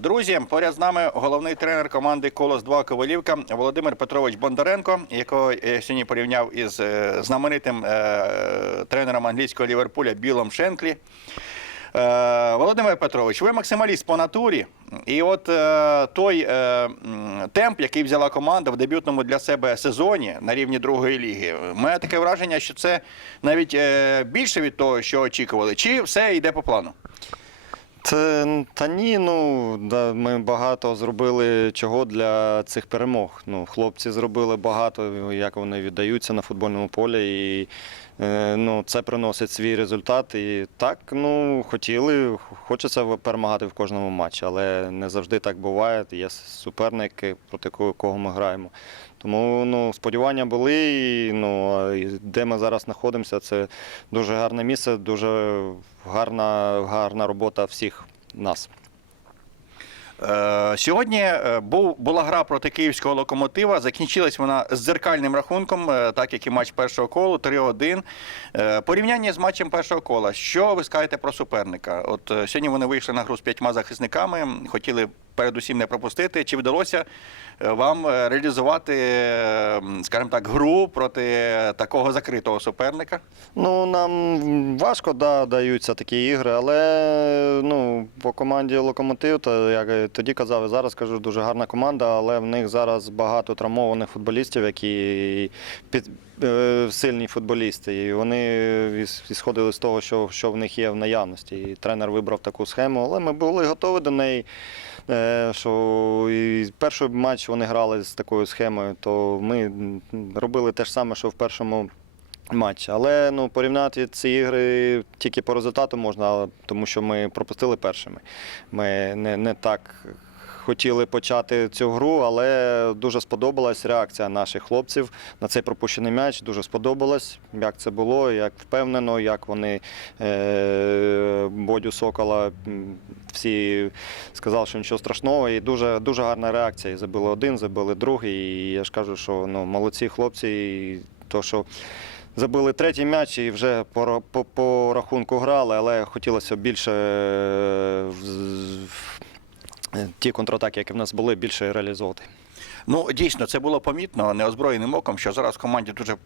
Друзі, поряд з нами головний тренер команди Колос 2 Ковалівка Володимир Петрович Бондаренко, якого я сьогодні порівняв із е, знаменитим е, тренером англійського Ліверпуля Білом Шенклі. Е, Володимир Петрович, ви максималіст по натурі. І от той темп, який взяла команда в дебютному для себе сезоні на рівні другої ліги, мене таке враження, що це навіть більше від того, що очікували, чи все йде по плану? Та, та ні, ну да, ми багато зробили чого для цих перемог. Ну, хлопці зробили багато, як вони віддаються на футбольному полі, і е, ну, це приносить свій результат. І так, ну, хотіли, хочеться перемагати в кожному матчі, але не завжди так буває. Є суперники, проти кого ми граємо. Тому ну, сподівання були, і, ну, де ми зараз знаходимося, це дуже гарне місце, дуже гарна, гарна робота всіх нас. Е, Сьогодні е, була гра проти київського локомотива. Закінчилась вона з дзеркальним рахунком, е, так як і матч першого колу, 3-1. Е, Порівняння з матчем першого кола. Що ви скажете про суперника? От сьогодні вони вийшли на гру з п'ятьма захисниками, хотіли передусім не пропустити. Чи вдалося е, вам е, реалізувати, е, скажімо так, гру проти такого закритого суперника? Ну, нам важко да, даються такі ігри, але ну, по команді Локомотив, то як тоді казав, і зараз кажу, дуже гарна команда, але в них зараз багато травмованих футболістів, які під, сильні футболісти. І вони ісходили з того, що, що в них є в наявності. І тренер вибрав таку схему, але ми були готові до неї. Е, Що і перший матч вони грали з такою схемою, то ми робили те ж саме, що в першому матч. Але ну, порівняти ці ігри тільки по результату можна, тому що ми пропустили першими. Ми не, не так хотіли почати цю гру, але дуже сподобалась реакція наших хлопців на цей пропущений м'яч. Дуже сподобалось, як це було, як впевнено, як вони е, Бодю Сокола. Всі сказали, що нічого страшного, і дуже, дуже гарна реакція. Забили один, забили другий. І я ж кажу, що ну, молодці хлопці, і то, що Забили третій м'яч і вже по, по, по рахунку грали, але хотілося більше е, ті контратаки, які в нас були, більше реалізовувати. Ну, дійсно, це було помітно неозброєним оком, що зараз в команді дуже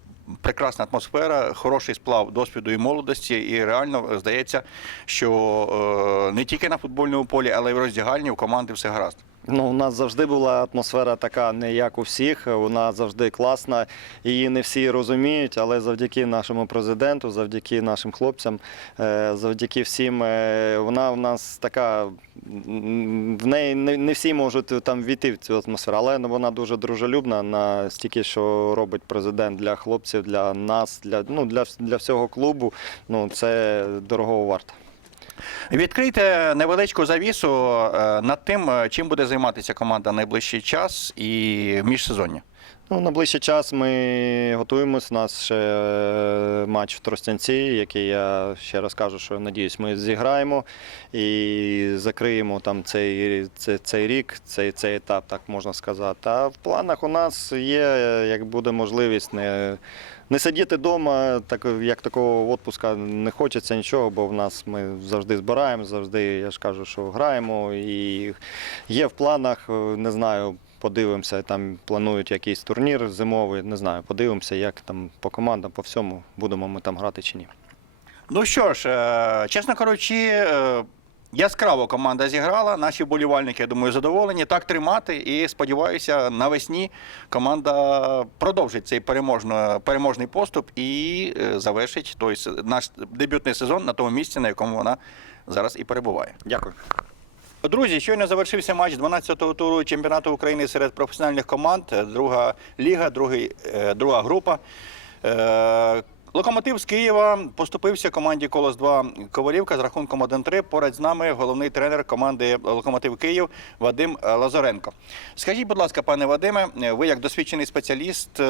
прекрасна атмосфера, хороший сплав досвіду і молодості. І реально е, здається, що е, не тільки на футбольному полі, але й в роздягальні у команди все гаразд. Ну, у нас завжди була атмосфера така, не як у всіх. Вона завжди класна. Її не всі розуміють, але завдяки нашому президенту, завдяки нашим хлопцям, е, завдяки всім, е, вона у нас така. В неї не, всі можуть там війти в цю атмосферу, але вона дуже дружелюбна на стільки, що робить президент для хлопців, для нас, для, ну, для, для всього клубу. Ну, це дорогого варто. Відкрийте невеличку завісу е, над тим, е, чим буде займатися команда найближчий час і міжсезоння. Ну, на ближчий час ми готуємось. У нас ще е, матч в Тростянці, який я ще раз кажу, що надіюсь, ми зіграємо і закриємо там цей, цей, цей рік, цей, цей етап, так можна сказати. А в планах у нас є, як буде можливість, не, не сидіти вдома, так, як такого відпуска не хочеться нічого, бо в нас ми завжди збираємо, завжди, я ж кажу, що граємо. І є в планах, е, не знаю, подивимося, там планують якийсь турнір зимовий, не знаю, подивимося, як там по командам, по всьому, будемо ми там грати чи ні. Ну що ж, е, чесно кажучи, е, яскраво команда зіграла. Наші вболівальники, я думаю, задоволені. Так тримати. І сподіваюся, навесні команда продовжить цей переможний поступ і е, завершить той наш дебютний сезон на тому місці, на якому вона зараз і перебуває. Дякую. Друзі, щойно завершився матч 12-го туру чемпіонату України серед професіональних команд. Е, Друга ліга, другий, е, друга група. Локомотив з Києва поступився команді Колос 2 Ковалівка з рахунком 1-3. Поряд з нами головний тренер команди Локомотив Київ Вадим е, Лазаренко. Скажіть, будь ласка, пане Вадиме, е, ви як досвідчений спеціаліст, е,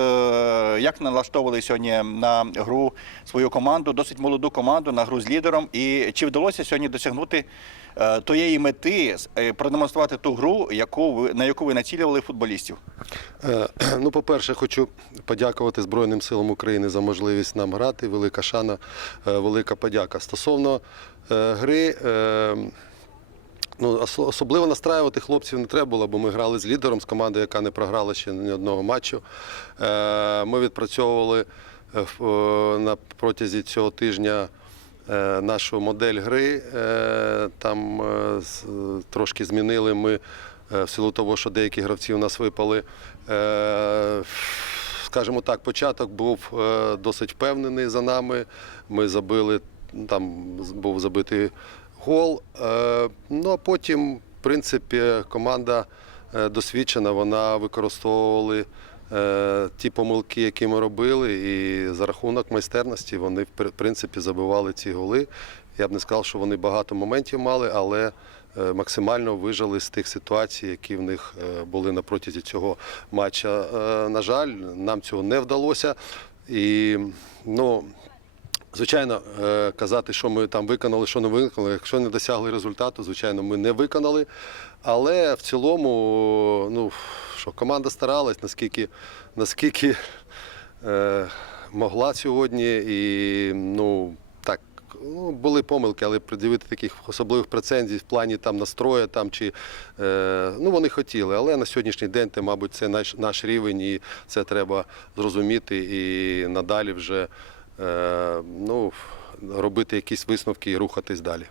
як налаштовували сьогодні на гру свою команду, досить молоду команду, на гру з лідером? І чи вдалося сьогодні досягнути тієї мети, е, продемонструвати ту гру, яку ви, на яку ви націлювали футболістів? Е, Ну, по-перше, хочу подякувати Збройним силам України за можливість нам грати. Велика шана, е, велика подяка. Стосовно е, гри, е, Ну, особливо настраювати хлопців не треба було, бо ми грали з лідером, з командою, яка не програла ще ні одного матчу. Е, Ми відпрацьовували е, е, на протязі цього тижня е, нашу модель гри. Е, Там е, трошки змінили ми е, в силу того, що деякі гравці у нас випали. Е, Скажімо так, початок був е, досить впевнений за нами. Ми забили, там був забитий гол. Е, Ну а потім, в принципі, команда е, досвідчена, вона використовували е, ті помилки, які ми робили, і за рахунок майстерності вони в принципі забивали ці голи. Я б не сказав, що вони багато моментів мали, але е, максимально вижили з тих ситуацій, які в них е, були на протязі цього матча. Е, На жаль, нам цього не вдалося. І ну, Звичайно, е, казати, що ми там виконали, що не виконали. Якщо не досягли результату, звичайно, ми не виконали. Але в цілому, ну що команда старалась, наскільки, наскільки е, могла сьогодні. І ну так, ну, були помилки, але придивити таких особливих претензій в плані там настрою там чи е, ну вони хотіли. Але на сьогоднішній день, це, мабуть, це наш, наш рівень, і це треба зрозуміти і надалі вже е, ну, робити якісь висновки і рухатись далі.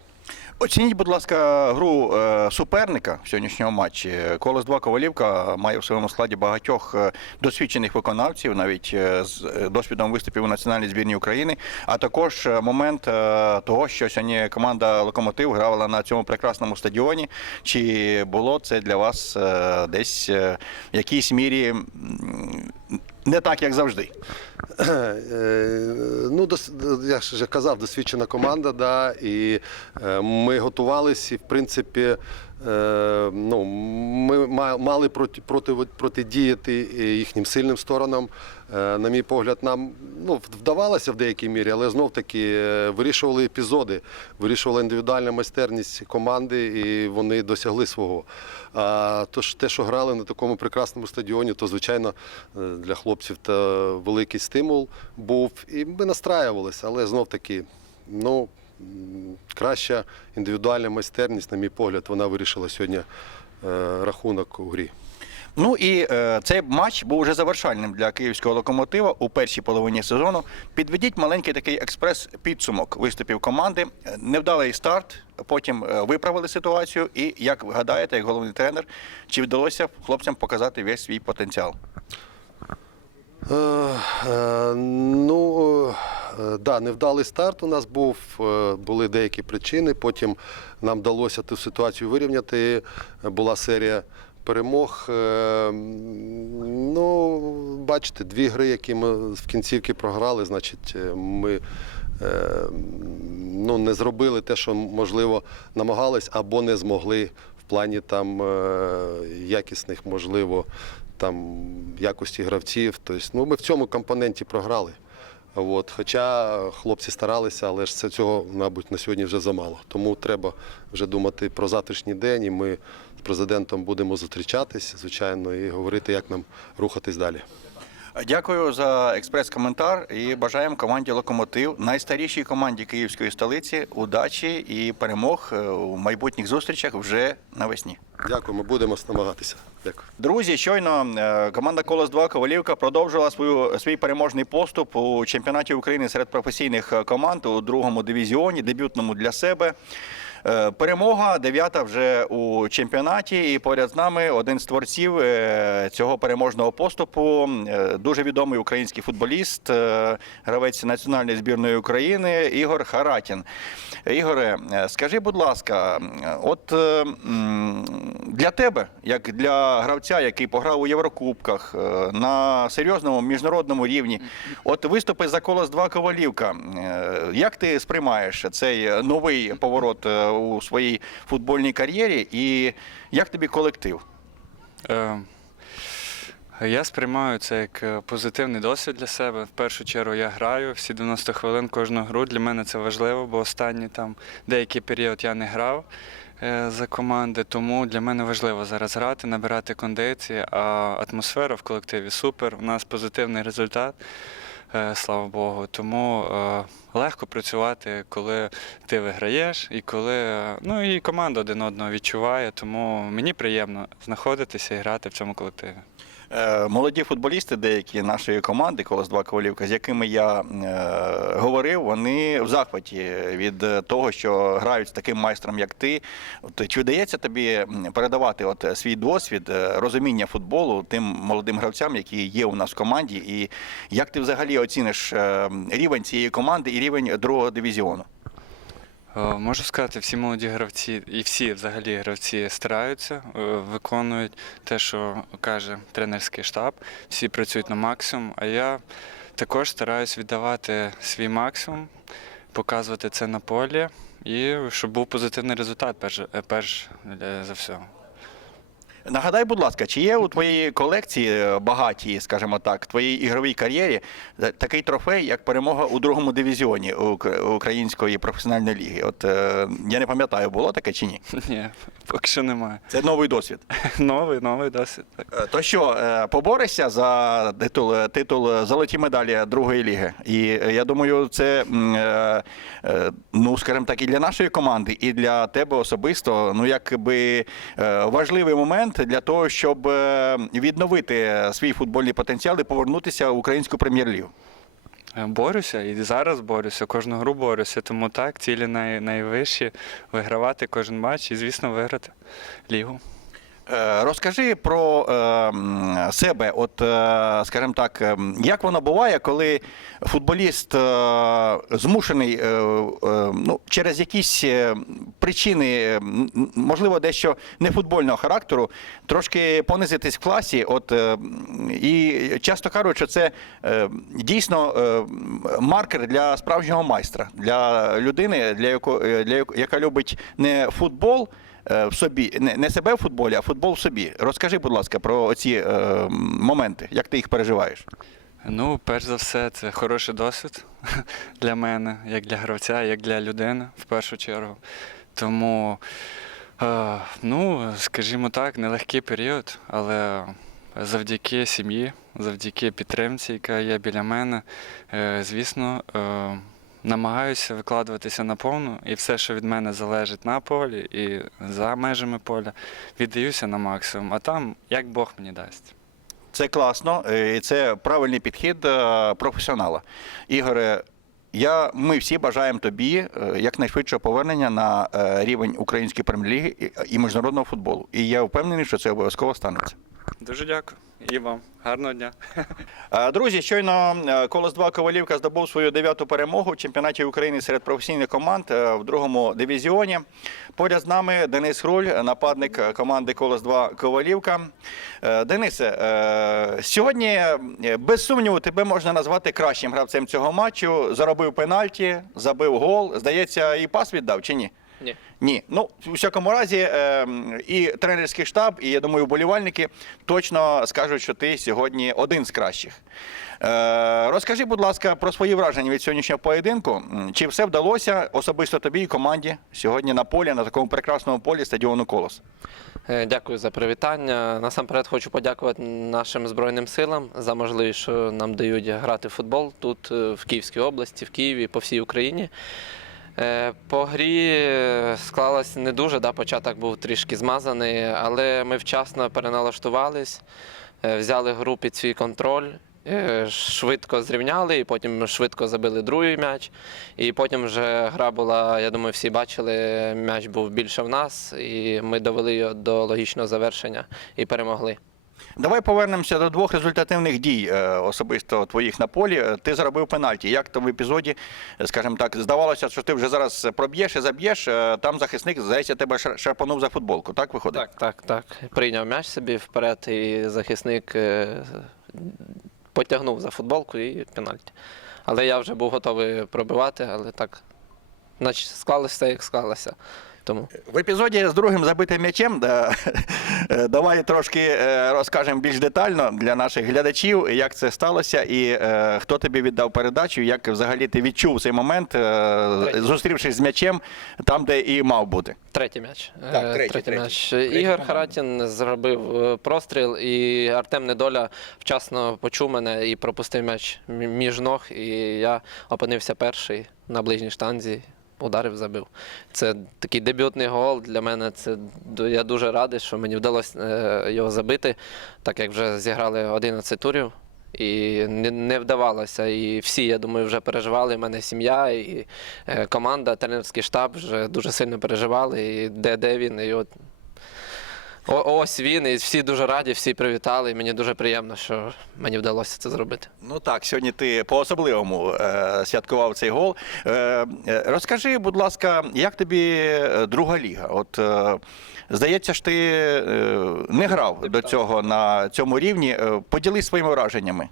Оцініть, будь ласка, гру е, суперника в сьогоднішньому матчі. Колос 2 Ковалівка має в своєму складі багатьох е, досвідчених виконавців, навіть е, з досвідом виступів у національній збірні України. А також момент того, що сьогодні команда Локомотив грала на цьому прекрасному стадіоні. Чи було це для вас десь в якійсь мірі не так, як завжди? Е, Ну, я ж вже казав, досвідчена команда, да, і е, ми готувалися, і в принципі, е, ну, ми ма- мали проти, проти, протидіяти їхнім сильним сторонам. Е, На мій погляд, нам ну, вдавалося в деякій мірі, але знов таки е, вирішували епізоди, вирішувала індивідуальна майстерність команди, і вони досягли свого. А то ж те, що грали на такому прекрасному стадіоні, то звичайно е, для хлопців та великий стимул був. І ми настраювалися, але знов таки, ну краща індивідуальна майстерність, на мій погляд, вона вирішила сьогодні рахунок у грі. Ну і е, цей матч був вже завершальним для київського локомотива у першій половині сезону. Підведіть маленький такий експрес-підсумок виступів команди. Невдалий старт, потім е, виправили ситуацію. І як ви гадаєте, як головний тренер, чи вдалося хлопцям показати весь свій потенціал? Е, е, Ну, е, да, невдалий старт у нас був, е, були деякі причини. Потім нам вдалося ту ситуацію вирівняти. Була серія перемог. Е, Ну, бачите, дві гри, які ми в кінцівки програли, значить, е, ми. е, Ну, не зробили те, що можливо намагались, або не змогли в плані там якісних, можливо, там якості гравців. Тобто, ну, ми в цьому компоненті програли. От. Хоча хлопці старалися, але ж це цього, мабуть, на сьогодні вже замало. Тому треба вже думати про завтрашній день, і ми з президентом будемо зустрічатись, звичайно, і говорити, як нам рухатись далі. Дякую за експрес-коментар і бажаємо команді Локомотив, найстарішій команді київської столиці, удачі і перемог е, у майбутніх зустрічах вже навесні. Дякую, ми будемо намагатися. Дякую. Друзі, щойно е, команда Колос 2 Ковалівка продовжила свою свій переможний поступ у чемпіонаті України серед професійних е, команд у другому дивізіоні, дебютному для себе. Е, Перемога дев'ята вже у чемпіонаті, і поряд з нами один з творців е, цього переможного поступу, е, дуже відомий український футболіст, гравець національної збірної України Ігор Харатін. Ігоре, скажи, будь ласка, от для тебе, як для гравця, який пограв у Єврокубках на серйозному міжнародному рівні, от виступи за колос 2 Ковалівка. е, Як ти сприймаєш цей новий поворот у своїй футбольній кар'єрі, і як тобі колектив? Е, Я сприймаю це як е, позитивний досвід для себе. В першу чергу я граю всі 90 хвилин кожну гру. Для мене це важливо, бо останній там деякий період я не грав е, за команди. Тому для мене важливо зараз грати, набирати кондиції. А атмосфера в колективі супер. У нас позитивний результат. Е, слава Богу. Тому е, легко працювати, коли ти виграєш, і коли е, ну і команда один одного відчуває. Тому мені приємно знаходитися і грати в цьому колективі. Е, Молоді футболісти, деякі нашої команди, колос 2 Ковалівка, з якими я е, говорив, вони в захваті від того, що грають з таким майстром, як ти. От, чи вдається тобі передавати от свій досвід, е, розуміння футболу тим молодим гравцям, які є у нас в команді, і як ти взагалі оціниш рівень цієї команди і рівень другого дивізіону? Е, Можу сказати, всі молоді гравці і всі взагалі гравці стараються, е, виконують те, що каже тренерський штаб. Всі працюють на максимум. А я також стараюсь віддавати свій максимум, показувати це на полі і щоб був позитивний результат, перш, е, перш за все. Нагадай, будь ласка, чи є у твоєї колекції е, багатій, скажімо так, твоїй ігровій кар'єрі е, такий трофей, як перемога у другому дивізіоні української професіональної ліги? От е, я не пам'ятаю, було таке чи ні? Ні, поки що немає. Це новий досвід. Новий, новий досвід. Так. То що, поборешся за титул, титул золоті медалі другої ліги? І я думаю, це ну, скажімо так, і для нашої команди, і для тебе особисто, ну якби важливий момент для того, щоб е, відновити свій футбольний потенціал і повернутися в українську прем'єр-лігу. Е, Борюся і зараз борюся, кожну гру борюся. Тому так, цілі най, найвищі вигравати кожен матч і, звісно, виграти лігу. Е, Розкажи про е, себе, от, е, скажімо так, е, як воно буває, коли футболіст е, змушений ну, через якісь причини, можливо, дещо не футбольного характеру, трошки понизитись в класі. От, і часто кажуть, що це дійсно маркер для справжнього майстра, для людини, для яко, для яка любить не футбол в собі, не, не себе в футболі, а футбол в собі. Розкажи, будь ласка, про ці е, моменти, як ти їх переживаєш. Ну, перш за все, це хороший досвід для мене, як для гравця, як для людини в першу чергу. Тому, е, ну, скажімо так, нелегкий період, але завдяки сім'ї, завдяки підтримці, яка є біля мене, е, звісно, е, намагаюся викладуватися наповну, і все, що від мене залежить на полі і за межами поля, віддаюся на максимум, а там як Бог мені дасть. Це класно, е, і це правильний підхід е, професіонала. Ігоре, я, ми всі бажаємо тобі е, якнайшвидшого повернення на рівень української прем'єр-ліги і міжнародного футболу. І я впевнений, що це обов'язково станеться. Дуже дякую. І вам. Гарного дня. Е, Друзі, щойно е, Колос 2 Ковалівка здобув свою дев'яту перемогу в чемпіонаті України серед професійних команд е, в другому дивізіоні. Поряд з нами Денис Хруль, нападник команди Колос 2 Ковалівка. Денисе, сьогодні без сумніву тебе можна назвати кращим гравцем цього матчу. Заробив пенальті, забив гол. Здається, і пас віддав чи ні? Ні. Ні, ну у всякому разі, е, і тренерський штаб, і я думаю, вболівальники точно скажуть, що ти сьогодні один з кращих. Е, розкажи, будь ласка, про свої враження від сьогоднішнього поєдинку. Чи все вдалося особисто тобі і команді сьогодні на полі, на такому прекрасному полі стадіону Колос? Е, Дякую за привітання. Насамперед хочу подякувати нашим Збройним силам за можливість, що нам дають грати в футбол тут, е, в Київській області, в Києві, по всій Україні. Е, По грі е, склалось не дуже, да, початок був трішки змазаний, але ми вчасно переналаштувались, е, взяли гру під свій контроль. Швидко зрівняли, і потім швидко забили другий м'яч. І потім вже гра була, я думаю, всі бачили, м'яч був більше в нас, і ми довели його до логічного завершення і перемогли. Давай повернемося до двох результативних дій е, особисто твоїх на полі. Ти заробив пенальті. Як то в епізоді, скажімо так, здавалося, що ти вже зараз проб'єш і заб'єш. е, Там захисник, здається, тебе шарпанув за футболку. Так виходить? Так, так, так. Прийняв м'яч собі вперед, і захисник е, потягнув за футболку і пенальті. Але я вже був готовий пробивати, але так, значить, склалося як склалося. Тому В епізоді з другим забитим м'ячем да, давай трошки е, розкажемо більш детально для наших глядачів, як це сталося, і е, хто тобі віддав передачу, як взагалі ти відчув цей момент, е, зустрівшись з м'ячем там, де і мав бути. третій м'яч. Так, Е, третій, третій. м'яч. Третій Ігор. Харатін зробив е, простріл, і Артем Недоля вчасно почув мене і пропустив м'яч між ног. І я опинився перший на ближній штанзі. Ударив, забив. Це такий дебютний гол для мене. Це я дуже радий, що мені вдалося е, його забити, так як вже зіграли 11 турів. І не, не вдавалося. І всі, я думаю, вже переживали. У мене сім'я і е, команда, тренерський штаб вже дуже сильно переживали. І де, де він? І от о- ось він, і всі дуже раді, всі привітали. І мені дуже приємно, що мені вдалося це зробити. Ну так, сьогодні ти по-особливому е, святкував цей гол. Е, е, розкажи, будь ласка, як тобі е, друга ліга? От е, здається ж, ти е, не грав до цього на цьому рівні. Е, поділись своїми враженнями.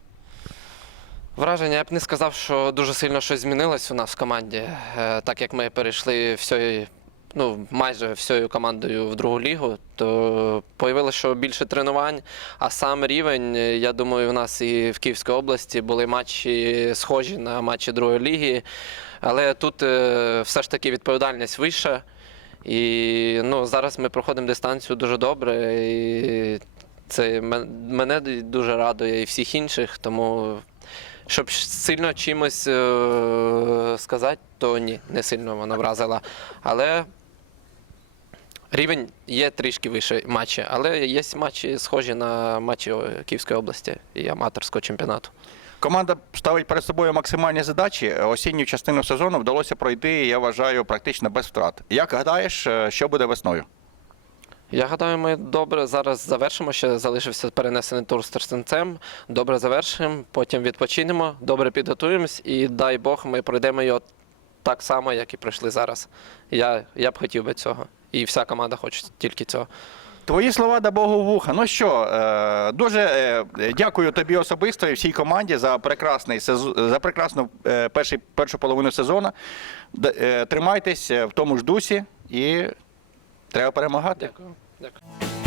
Враження, я б не сказав, що дуже сильно щось змінилось у нас в команді, Е, так як ми перейшли всією, ну, майже всією командою в другу лігу, то появилося, що більше тренувань, а сам рівень, я думаю, у нас і в Київській області були матчі схожі на матчі другої ліги, але тут е, все ж таки відповідальність вища. І ну, зараз ми проходимо дистанцію дуже добре. І це мене дуже радує і всіх інших, тому щоб сильно чимось е, сказати, то ні, не сильно вона вразила. Але рівень є трішки вищий матчі, але є матчі схожі на матчі Київської області і аматорського чемпіонату. Команда ставить перед собою максимальні задачі. Осінню частину сезону вдалося пройти, я вважаю, практично без втрат. Як гадаєш, е, що буде весною? Я гадаю, ми добре зараз завершимо. Ще залишився перенесений тур з Терстенцем. Добре завершимо, потім відпочинемо, добре підготуємось і дай Бог, ми пройдемо його так само, як і пройшли зараз. Я, я б хотів би цього. І вся команда хоче тільки цього. Твої слова да Богу вуха. Ну що, е, дуже е, дякую тобі особисто і всій команді за прекрасний сезон, за прекрасну е, перший, першу половину сезону. Тримайтесь в тому ж дусі і треба перемагати. Дякую. Дякую.